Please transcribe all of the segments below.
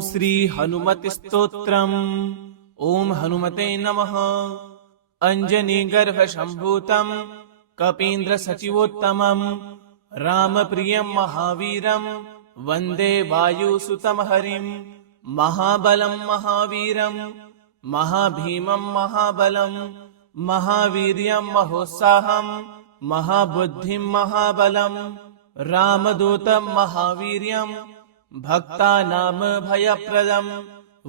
श्री हनुमति स्तोत्रम्। ओम हनुमते नमः। अंजनी गर्भ संभूतम् कपीन्द्र सचिवोत्तमम् रामप्रियं महावीरम् वन्दे वायुसुतं हरिम्। महाबलं महावीरम् महाभीमं महाबलम् महावीर्यं महोत्साहम् महाबुद्धिं महाबलम् रामदूतं महावीर्यम् भक्तानां भयप्रदम्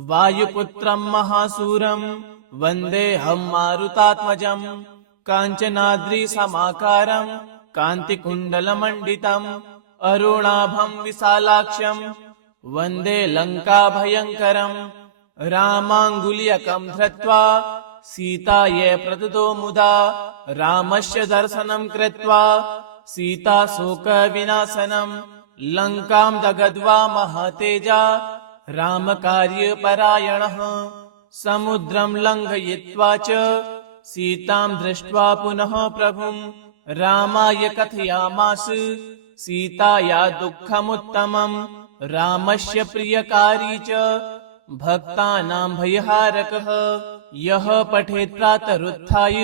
वायुपुत्रं महासूरम् वन्देऽहं मारुतात्मजम्। काञ्चनाद्रिसमाकारम् कान्तिकुण्डलमण्डितम् अरुणाभं विशालाक्षम् वन्दे लङ्काभयङ्करम्। रामाङ्गुलीयकं धृत्वा सीतायै प्रददो मुदा रामस्य दर्शनं कृत्वा सीताशोकविनाशनम्। लङ्कां दग्ध्वा महतेजा रामकार्यपरायणः समुद्रं लङ्घयित्वा च सीतां दृष्ट्वा पुनः प्रभुं रामाय कथयामास सीताया दुःखमुत्तमम्। रामस्य प्रियकारी च भक्तानां भयहारकः यः पठेत् प्रातरुत्थाय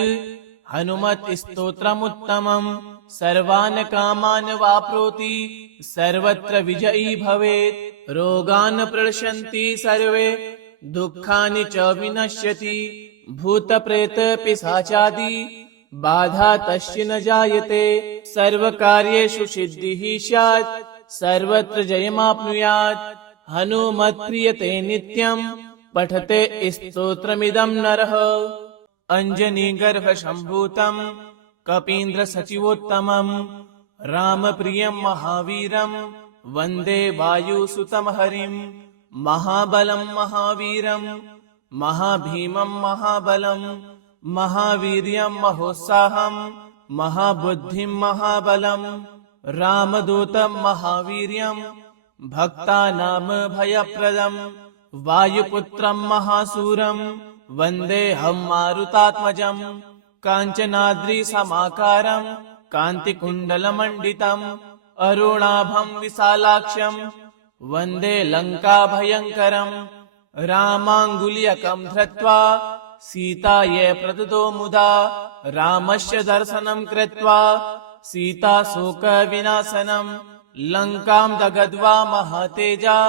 हनुमत् स्तोत्रमुत्तमम् सर्वान् कामान् वाप्नोति सर्वत्र विजयी भवेत्। रोगान् प्रणश्यन्ति सर्वे दुःखानि च विनश्यति। भूतप्रेत पिशाचादि बाधा तस्य न जायते। सर्वकार्येषु सिद्धिः स्यात् सर्वत्र जयमाप्नुयात्। हनुमत्प्रीयते नित्यं पठते स्तोत्रमिदं नरः। अंजनी गर्भ संभूतम् कपीन्द्र सचिवोत्तमम् रामप्रियं महावीरम् वन्दे वायुसुतं हरिम्। महाबलं महावीरम् महाभीमं महाबलम् महावीर्यं महोत्साहम् महाबुद्धिं महाबलम् रामदूतं महावीर्यम् भक्तानां भयप्रदम् वायुपुत्रं महासूरम् वन्देऽहं मारुतात्मजम्। काञ्चनाद्रिसमाकारम् कान्तिकुण्डलमण्डितम् अरुणाभं विशालाक्षम् वन्दे लङ्काभयङ्करम्। रामाङ्गुलीयकं धृत्वा सीतायै प्रददो मुदा रामस्य दर्शनं कृत्वा सीताशोकविनाशनम्। लङ्कां दग्ध्वा महतेजा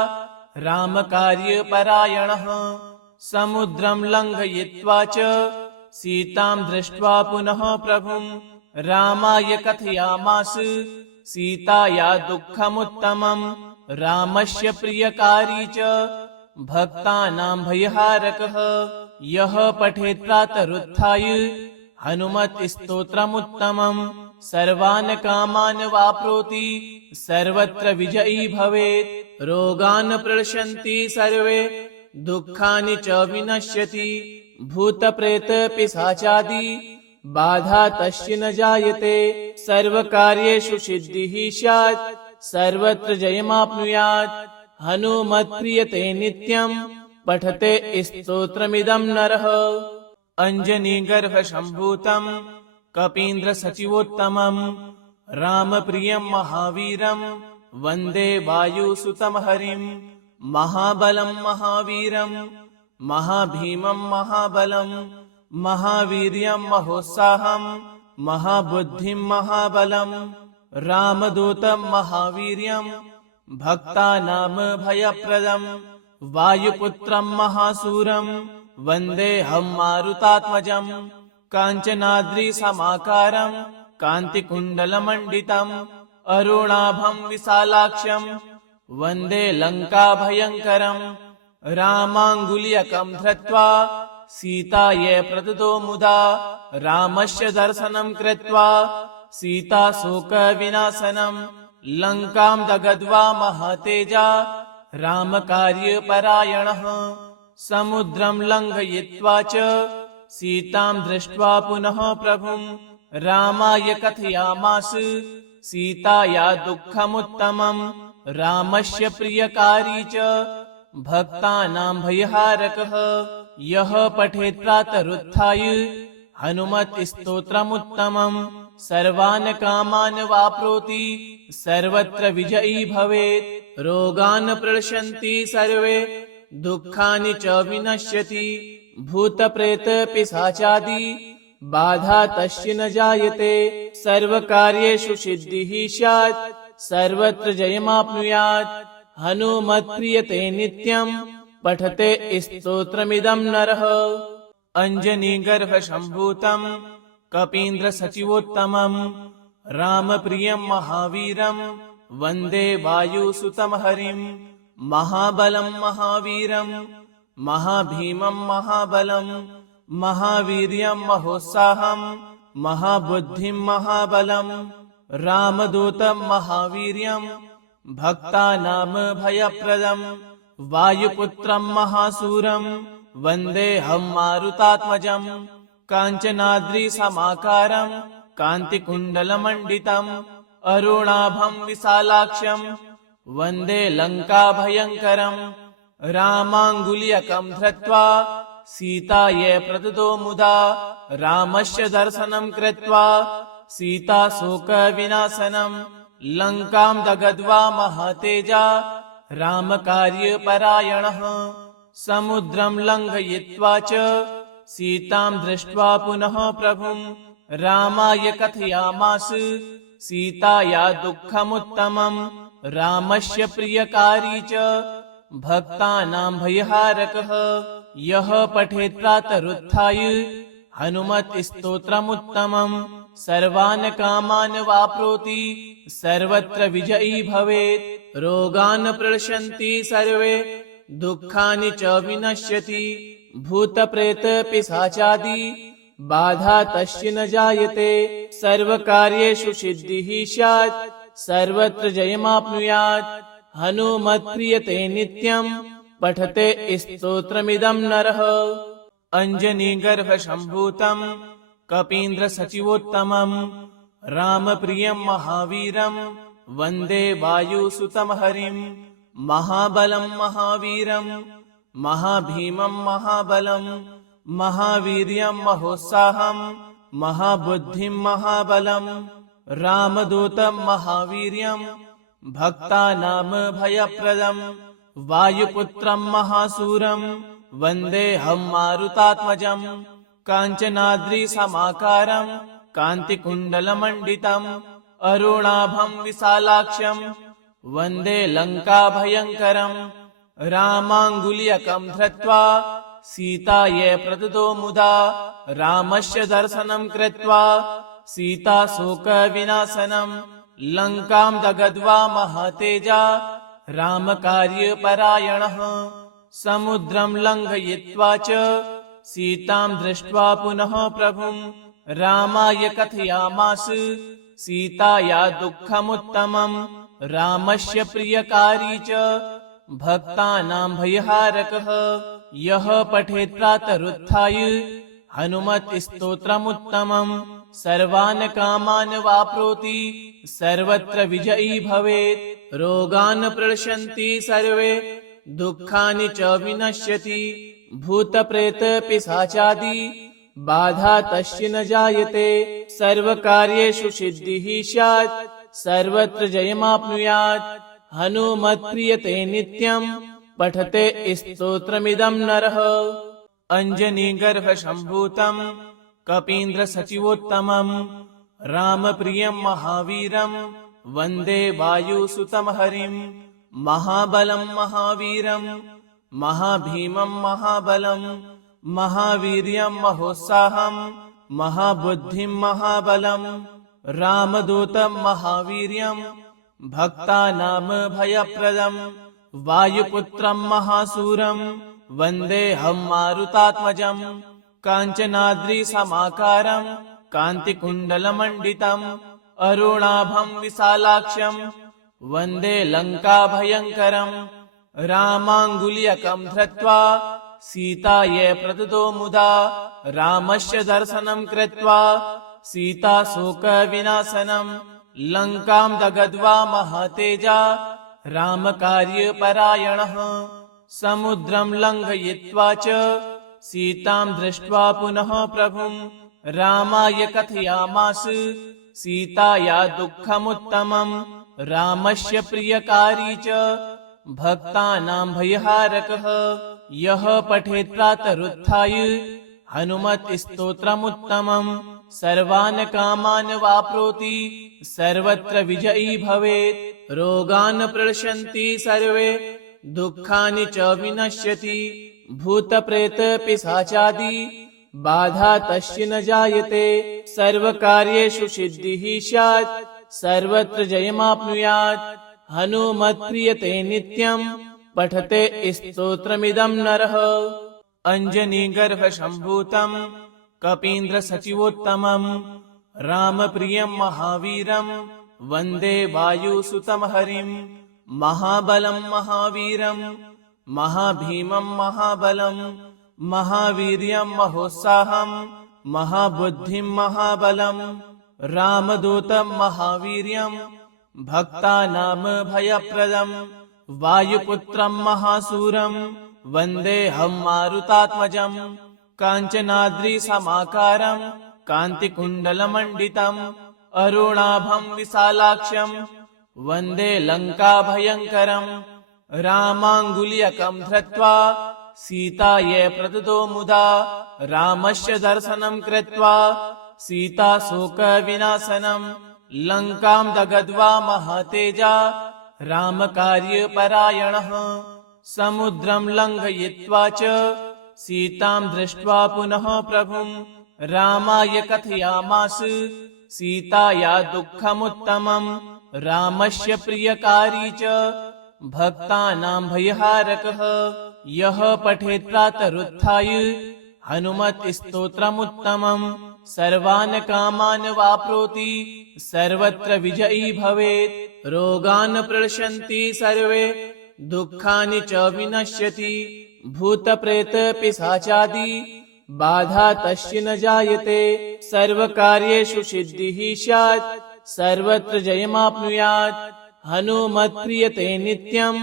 रामकार्यपरायणः समुद्रं लङ्घयित्वा च सीतां दृष्ट्वा पुनः प्रभुं रामाय कथयामास सीताया दुःखमुत्तमम्। रामस्य प्रियकारी च भक्तानां भयहारकः यः पठेत् प्रातरुत्थाय हनुमत् स्तोत्रमुत्तमम् सर्वान् कामान् वाप्नोति सर्वत्र विजयी भवेत्। रोगान् प्रणश्यन्ति सर्वे दुःखानि च विनश्यति। भूतप्रेत पिशाचादि बाधा तस्य न जायते। सर्वकार्येषु सिद्धिः स्यात् सर्वत्र जयमाप्नुयात्। हनुमत्प्रीयते नित्यं पठते स्तोत्रमिदं नरः। अंजनी गर्भ संभूतम् कपीन्द्र सचिवोत्तमम् रामप्रियं महावीरम् वन्दे वायुसुतं हरिम्। महाबलं महावीरम् महाभीमं महाबलम् महावीर्यं महोत्साहम् महाबुद्धिं महाबलम् रामदूतं महावीर्यम् भक्तानां भयप्रदम् वायुपुत्रं महासूरम् वन्देऽहं मारुतात्मजम्। काञ्चनाद्रिसमाकारम् कान्तिकुण्डलमण्डितम् अरुणाभं विशालाक्षम् वन्दे लङ्काभयङ्करम्। रामाङ्गुलीयकं धृत्वा सीतायै प्रददो मुदा रामस्य दर्शनं कृत्वा सीताशोकविनाशनम्। लङ्कां दग्ध्वा महतेजा रामकार्यपरायणः समुद्रं लङ्घयित्वा च सीतां दृष्ट्वा पुनः प्रभुं रामाय कथयामास सीताया दुःखमुत्तमम्। रामस्य प्रियकारी च भक्तानां भयहारकः यः पठेत् प्रातरुत्थाय हनुमत् स्तोत्रमुत्तमम् सर्वान् कामान् वाप्नोति सर्वत्र विजयी भवेत्। रोगान् प्रणश्यन्ति सर्वे दुःखानि च विनश्यति भूतप्रेतपिशाचादि बाधा तस्य न जायते सर्वकार्येषु सिद्धिः स्यात् सर्वत्र जयमाप्नुयात् हनुमत्प्रीयते नित्यं पठते स्तोत्रमिदं नरः अञ्जनीगर्भसम्भूतं कपीन्द्रसचिवोत्तमं रामप्रियं महावीरं वन्दे वायुसुतं हरिं महाबलं महावीरं महाभीमं महाबलं महावीर्यं महोत्साहं महाबुद्धिं महाबलं रामदूतं महावीर्यं भक्तानां भयप्रदं वायुपुत्रं महासूरं वन्देऽहं मारुतात्मजं काञ्चनाद्रिसमाकारं कान्तिकुण्डलमण्डितं अरुणाभं विशालाक्षं वन्दे लङ्काभयङ्करं रामाङ्गुल्यकं धृत्वा सीतायै प्रददो मुदा रामस्य दर्शनं कृत्वा सीताशोकविनाशनं लङ्कां दग्ध्वा महातेजा रामकार्यपरायणः समुद्रं लङ्घयित्वा च सीतां दृष्ट्वा पुनः प्रभुं रामाय कथयामास सीताया दुःखमुत्तमं रामस्य प्रियकारी च भक्तानां भयहारकः यः पठेत् प्रातरुत्थाय हनुमत् स्तोत्रमुत्तमं सर्वान् कामान् वाप्नोति सर्वत्र विजयी भवेत् रोगान् प्रणश्यन्ति सर्वे दुःखानि च विनश्यति भूतप्रेतपिशाचादि बाधा तस्य न जायते सर्वकार्येषु सिद्धिः स्यात् सर्वत्र जयमाप्नुयात् हनुमत्प्रीयते नित्यं पठते स्तोत्रमिदं नरः अञ्जनीगर्भसम्भूतं कपीन्द्रसचिवोत्तमं रामप्रियं महावीरं वन्दे वायुसुतं हरिं महाबलं महावीरं महाभीमं महाबलं महावीर्यं महोत्साहं महाबुद्धिं महाबलं रामदूतं महावीर्यं भक्तानां भयप्रदं वायुपुत्रं महासूरं वन्देऽहं मारुतात्मजं काञ्चनाद्रिसमाकारं कान्तिकुण्डलमण्डितं अरुणाभं विशालाक्षं वन्दे लङ्काभयङ्करं रामाङ्गुल्यकं धृत्वा सीतायै प्रददो मुदा रामस्य दर्शनं कृत्वा सीताशोकविनाशनं लङ्कां दग्ध्वा महातेजा रामकार्यपरायणः समुद्रं लङ्घयित्वा च सीतां दृष्ट्वा पुनः प्रभुं रामाय कथयामास सीताया दुःखमुत्तमं रामस्य प्रियकारी च भक्तानां भयहारकः यः पठेत् प्रातरुत्थाय हनुमत् स्तोत्रमुत्तमं सर्वान् कामान् वाप्नोति सर्वत्र विजयी भवेत् रोगान् प्रणश्यन्ति सर्वे दुःखानि च विनश्यति भूतप्रेतपिशाचादि बाधा तस्य न जायते सर्वकार्येषु सिद्धिः स्यात् सर्वत्र जयमाप्नुयात् हनुमत्प्रीयते नित्यं पठते स्तोत्रमिदं नरः अञ्जनीगर्भसम्भूतं कपीन्द्रसचिवोत्तमं रामप्रियं महावीरं वन्दे वायुसुतं हरिं महाबलं महावीरं महाभीमं महाबलं महावीर्यं महोत्साहं महाबुद्धिं महाबलं रामदूतं महावीर्यं भक्तानां भयप्रदं वायुपुत्रं महासूरं वन्देऽहं मारुतात्मजं काञ्चनाद्रिसमाकारं कान्तिकुण्डलमण्डितं अरुणाभं विशालाक्षं वन्दे लङ्काभयङ्करं रामाङ्गुल्यकं धृत्वा सीतायै प्रददो मुदा रामस्य दर्शनं कृत्वा सीताशोकविनाशनं लङ्कां दग्ध्वा महातेजा रामकार्यपरायणः समुद्रं लङ्घयित्वा च सीतां दृष्ट्वा पुनः प्रभुं रामाय कथयामास सीताया दुःखमुत्तमं रामस्य प्रियकारी च भक्तानां भयहारकः। यः पठेत् प्रातरुत्थाय हनुमत् स्तोत्रमुत्तमम् सर्वान् कामान् वाप्नोति सर्वत्र विजयी भवेत्। रोगान् प्रणश्यन्ति सर्वे दुःखानि च विनश्यति। भूतप्रेत पिशाचादि बाधा तस्य न जायते। सर्वकार्येषु सिद्धिः स्यात् सर्वत्र जयमाप्नुयात्। हनुमत्प्रीयते नित्यं पठते स्तोत्रमिदं नरः। अञ्जनीगर्भसम्भूतं कपीन्द्रसचिवोत्तमं रामप्रियं महावीरं वन्दे वायुसुतं हरिं। महाबलं महावीरं महाभीमं महाबलं महावीर्यं महोत्साहं महाबुद्धिं महाबलं रामदूतं महावीर्यं भक्तानां भयप्रदं वायुपुत्रं महासूरं वन्देऽहं मारुतात्मजं। काञ्चनाद्रिसमाकारं कान्तिकुण्डलमण्डितं अरुणाभं विशालाक्षं वन्दे लङ्काभयङ्करं। रामाङ्गुल्यकं धृत्वा सीतायै प्रददो मुदा रामस्य दर्शनं कृत्वा सीताशोकविनाशनं। लङ्कां दग्ध्वा महातेजा रामकार्यपरायणः। समुद्रं लङ्घयित्वा च सीतां दृष्ट्वा पुनः प्रभुं रामाय कथयामास सीताया दुःखमुत्तमम्। रामस्य प्रियकारी च भक्तानां भयहारकः। यः पठेत् प्रातरुत्थाय हनुमत् स्तोत्रमुत्तमम् सर्वान् कामान् वाप्नोति सर्वत्र विजयी भवेत्। रोगान् प्रणश्यन्ति सर्वे दुःखानि च विनश्यति। भूतप्रेत पिशाचादि बाधा तस्य न जायते। सर्वकार्येषु सिद्धिः स्यात् सर्वत्र जयमाप्नुयात्। हनुमत्प्रीयते नित्यं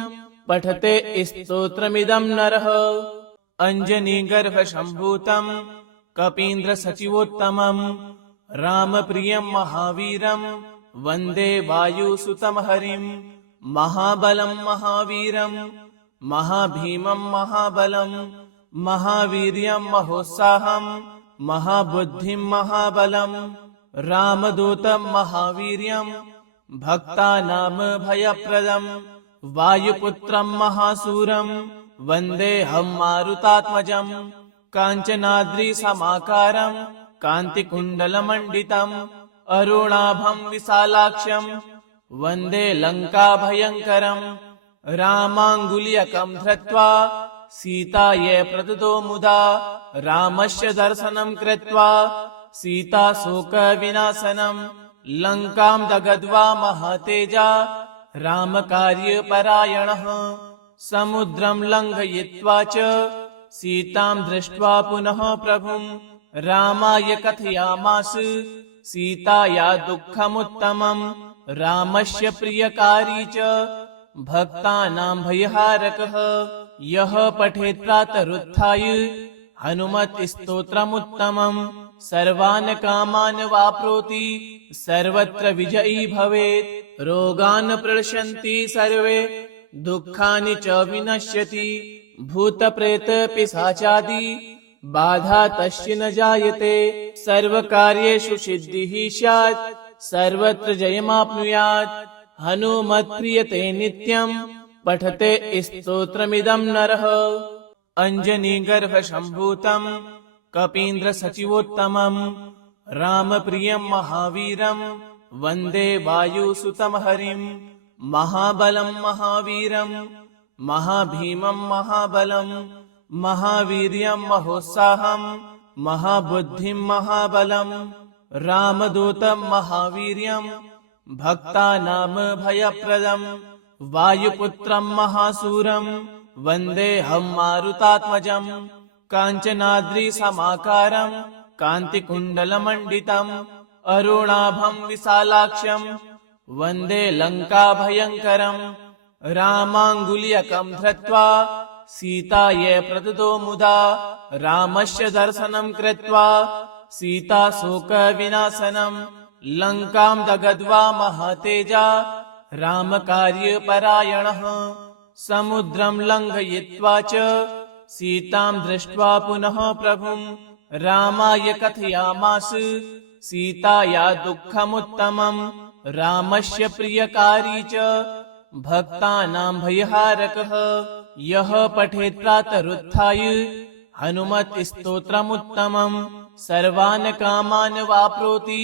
पठते स्तोत्रमिदं नरः। अञ्जनीगर्भसम्भूतं कपीन्द्रसचिवोत्तमं रामप्रियं महावीरं वन्दे वायुसुतं हरिं। महाबलं महावीरं महाभीमं महाबलं महावीर्यं महोत्साहं महाबुद्धिं महाबलं रामदूतं महावीर्यं भक्तानां भयप्रदं वायुपुत्रं महासूरं वन्देऽहं मारुतात्मजं। काञ्चनाद्रिसमाकारं कान्तिकुण्डलमण्डितं अरुणाभं विशालाक्षं वन्दे लङ्काभयङ्करं। रामाङ्गुल्यकं धृत्वा सीतायै प्रददो मुदा रामस्य दर्शनं कृत्वा सीताशोकविनाशनं। लङ्कां दग्ध्वा महातेजा रामकार्यपरायणः। समुद्रं लङ्घयित्वा च सीतां दृष्ट्वा पुनः प्रभुं रामाय कथयामास सीताया दुःखमुत्तमम्। रामस्य प्रियकारी च भक्तानां भयहारकः। यः पठेत् प्रातरुत्थाय हनुमत् स्तोत्रमुत्तमम् सर्वान् कामान् वाप्नोति सर्वत्र विजयी भवेत्। रोगान् प्रणश्यन्ति सर्वे दुःखानि च विनश्यति। भूतप्रेत पिशाचादि बाधा तस्य न जायते। सर्वकार्येषु सिद्धिः स्यात् सर्वत्र जयमाप्नुयात्। हनुमत्प्रीयते नित्यं पठते स्तोत्रमिदं नरः। अञ्जनीगर्भसम्भूतं कपीन्द्रसचिवोत्तमं रामप्रियं महावीरं वन्दे वायुसुतं हरिं। महाबलं महावीरं महाभीमं महाबलं महावीर्यं महोत्साहं महाबुद्धिं महाबलं रामदूतं महावीर्यं भक्तानां भयप्रदं वायुपुत्रं महासूरं वन्देऽहं मारुतात्मजं। काञ्चनाद्रिसमाकारं कान्तिकुण्डलमण्डितं अरुणाभं विशालाक्षं वन्दे लङ्काभयङ्करं। रामाङ्गुल्यकं धृत्वा सीतायै प्रददो मुदा रामस्य दर्शनं कृत्वा सीताशोकविनाशनं। लङ्कां दग्ध्वा महातेजा रामकार्यपरायणः समुद्रं लङ्घयित्वा च सीतां दृष्ट्वा पुनः प्रभुं रामाय कथयामास सीताया दुःखमुत्तमं रामस्य प्रियकारी च भक्तानां भयहारकः यः पठेत् प्रातरुत्थाय हनुमत् स्तोत्रमुत्तमं सर्वान् कामान् वाप्नोति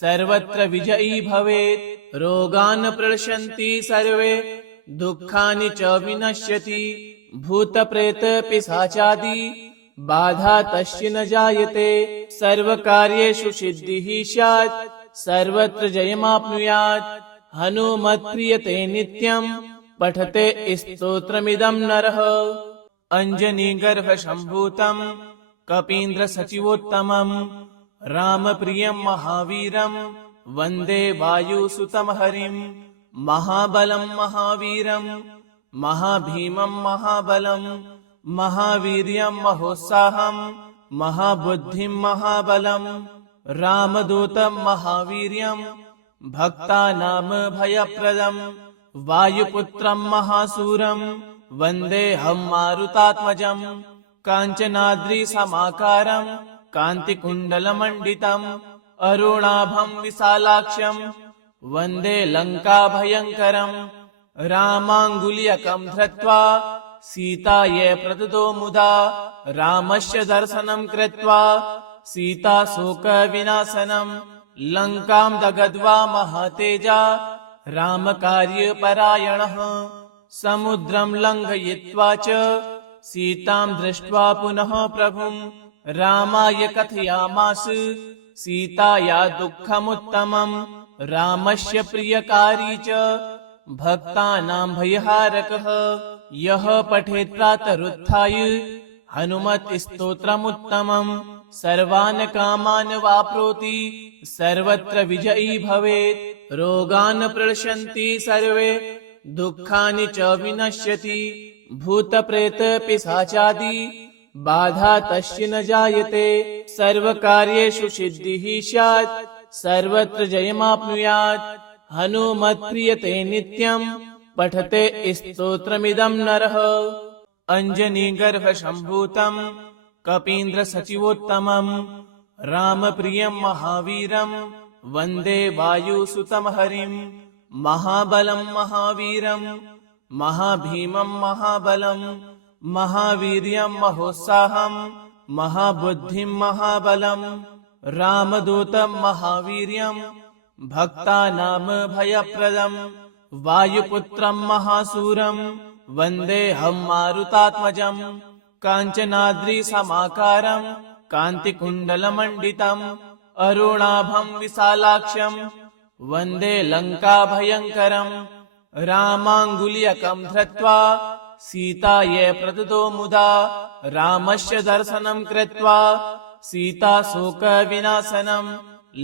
सर्वत्र विजयी भवेत् रोगान् प्रणश्यन्ति सर्वे दुःखानि च विनश्यति भूतप्रेत पिशाचादि बाधा तस्य न जायते सर्वकार्येषु सिद्धिः स्यात् सर्वत्र जयमाप्नुयात् हनुमत्प्रीयते नित्यं पठते स्तोत्रमिदं नरः अञ्जनीगर्भसम्भूतं कपीन्द्रसचिवोत्तमं रामप्रियं महावीरं वन्दे वायुसुतं हरिं महाबलं महावीरं महाभीमं महाबलं महावीर्यं महोत्साहं महाबुद्धिं महाबलं रामदूतं महावीर्यं भक्तानां भयप्रदं वायुपुत्रं महासूरं वन्देऽहं मारुतात्मजं काञ्चनाद्रिसमाकारं कान्तिकुण्डलमण्डितं अरुणाभं विशालाक्षं वन्दे लङ्काभयङ्करं रामाङ्गुलीयकं धृत्वा सीतायै प्रददो मुदा रामस्य दर्शनं कृत्वा सीताशोकविनाशनं लङ्कां दग्ध्वा महातेजा रामकार्यपरायणः समुद्रं लङ्घयित्वा च सीतां दृष्ट्वा पुनः प्रभुं रामाय कथयामास सीताया दुःखमुत्तमं रामस्य प्रियकारी च भक्तानां भयहारकः यः पठेत् प्रातरुत्थाय हनुमत् स्तोत्रमुत्तमं सर्वान् कामान् वाप्नोति सर्वत्र विजयी भवेत् रोगान् प्रणश्यन्ति सर्वे दुःखानि च विनश्यति भूतप्रेत पिशाचादि बाधा तस्य न जायते सर्वकार्येषु सिद्धिः स्यात् सर्वत्र जयमाप्नुयात् हनुमत्प्रीयते नित्यं पठते स्तोत्रमिदं नरः अञ्जनीगर्भसम्भूतं कपीन्द्रसचिवोत्तमं रामप्रियं महावीरं वन्दे वायुसुतं हरिं महाबलं महावीरं महाभीमं महाबलं महावीर्यं महोत्साहं महाबुद्धिं महाबलं रामदूतं महावीर्यं भक्तानां भयप्रदं वायुपुत्रं महासूरं वन्देऽहं मारुतात्मजं काञ्चनाद्रिसमाकारं कान्तिकुण्डलमण्डितं अरुणाभं विशालाक्षं वन्दे लङ्काभयङ्करं रामाङ्गुलीयकं धृत्वा सीतायै प्रददो मुदा रामस्य दर्शनं कृत्वा सीताशोकविनाशनं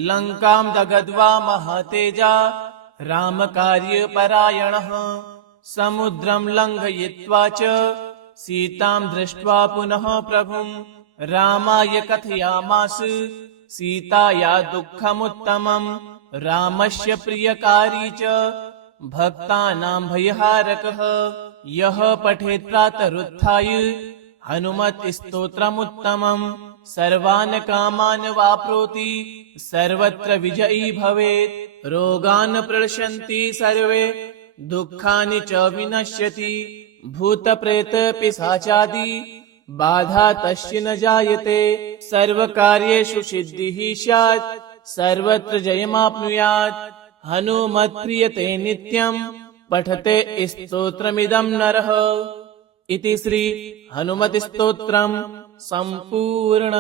लङ्कां दग्ध्वा महातेजा रामकार्यपरायणः समुद्रं लङ्घयित्वा च सीतां दृष्ट्वा पुनः प्रभुं रामाय कथयामास सीताया दुःखमुत्तमं रामस्य प्रियकारी च भक्तानां भयहारकः यः पठेत् प्रातरुत्थाय हनुमत् स्तोत्रमुत्तमं सर्वान् कामान् वाप्नोति सर्वत्र विजयी भवेत् रोगान् प्रणश्यन्ति सर्वे दुःखानि च विनश्यति भूतप्रेत पिशाचादि बाधा तस्य न जायते सर्वकार्येषु सिद्धिः स्यात् सर्वत्र जयमाप्नुयात् हनुमत्प्रीयते नित्यं पठते स्तोत्रमिदं नरः इति श्री हनुमत् स्तोत्रं सम्पूर्णम्।